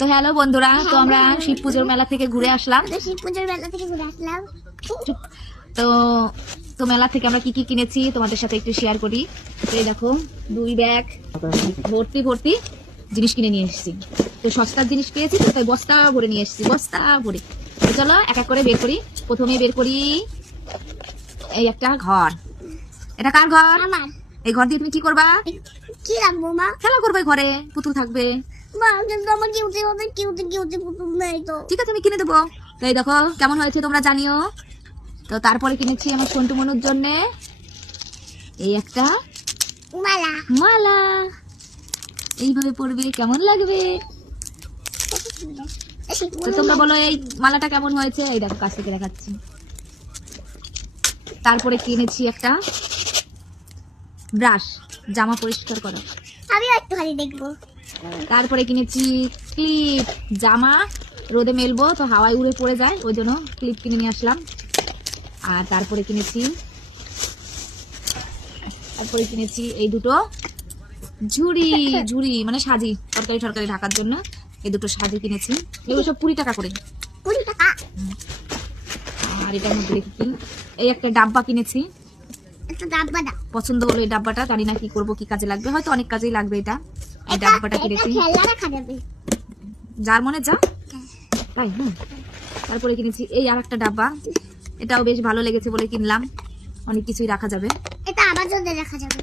তো হ্যালো বন্ধুরা, তো আমরা শিব পুজোর মেলা থেকে ঘুরে আসলাম। তো তো মেলা থেকে আমরা কি কি কিনেছি তোমাদের সাথে একটু শেয়ার করি। এই দেখো 2 ব্যাগ ভর্তি ভর্তি জিনিস কিনে নিয়ে এসেছি। তো সস্তার জিনিস পেয়েছি তো তাই বস্তা ভরে নিয়ে এসেছি, বস্তা ভরে। তো চলো এক এক করে বের করি। প্রথমে বের করি এই একটা ঘর। এটা কার ঘর? আমার। এই ঘর দিয়ে তুমি কি করবা? কি রাখবো মা? খেলা করবে, ঘরে পুতুল থাকবে। মা কিন্তু আমার কিউটি পুতুল নেই তো। ঠিক আছে, আমি কিনে দেবো। তো এই দেখো কেমন হয়েছে তোমরা জানিও। তো তারপরে কিনেছি আমার সন্টু মনুর জন্য এই একটা মালা। মালা, এইভাবে পরবে, কেমন লাগবে? তো তোমরা বলো এই মালাটা কেমন হয়েছে। এই দেখো কাছ থেকে দেখাচ্ছি। তারপরে কিনেছি একটা ব্রাশ, জামা পরিষ্কার করো। আমি একটু খালি দেখবো। তারপরে কিনেছি ক্লিপ, জামা রোদে মেলবো তো হাওয়ায় উড়ে পড়ে যায়, ওই জন্য ক্লিপ কিনে নিয়ে আসলাম। আর তারপরে কিনেছি এই দুটো ঝুড়ি মানে সাজি, তরকারি ঢাকার জন্য এই দুটো সাজি কিনেছি। এগুলো সব 20 টাকা করে। 20 টাকা। আর এটার মধ্যে দেখি এই একটা ডাব্বা কিনেছি। একটা ডাব্বা দাও। পছন্দ হলো এই ডাব্বাটা, জানি না কি করবো, কি কাজে লাগবে, হয়তো অনেক কাজেই লাগবে এটা। এই ডাব্বাটা কিনেছি, খেলনা রাখা যাবে। যার মনে যা তাই। তারপরে কিনেছি এই আর একটা ডাব্বা, এটাও বেশ ভালো লেগেছে বলে কিনলাম, অনেক কিছুই রাখা যাবে। এটা আবার জলে রাখা যাবে।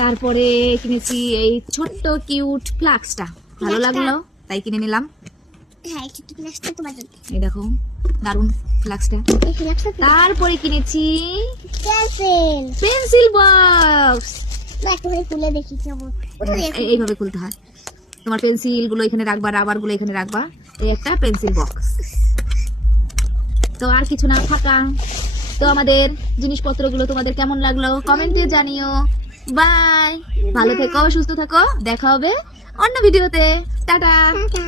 তারপরে কিনেছি এই ছোট্ট কিউট ফ্লাক্সটা, ভালো লাগলো তাই কিনে নিলাম। হ্যাঁ, ছোট গ্লাসটা তোমার জন্য। এই দেখো দারুন ফ্লাক্সটা। এই গ্লাসটা তারপরে কিনেছি পেন্সিল। Pencil box. না, একটু করে খুলে দেখি কেমন। এইভাবে খুলতে হয়। তোমার পেন্সিল গুলো এখানে রাখবা, রাবার গুলো এখানে রাখবা। এই একটা পেন্সিল বক্স। তো আর কিছু না, ফাঁকা। তো আমাদের জিনিসপত্রগুলো তোমাদের কেমন লাগলো কমেন্টে জানিও। বাই, ভালো থেকো, সুস্থ থাকো, দেখা হবে অন্য ভিডিওতে। টাটা। টাটা।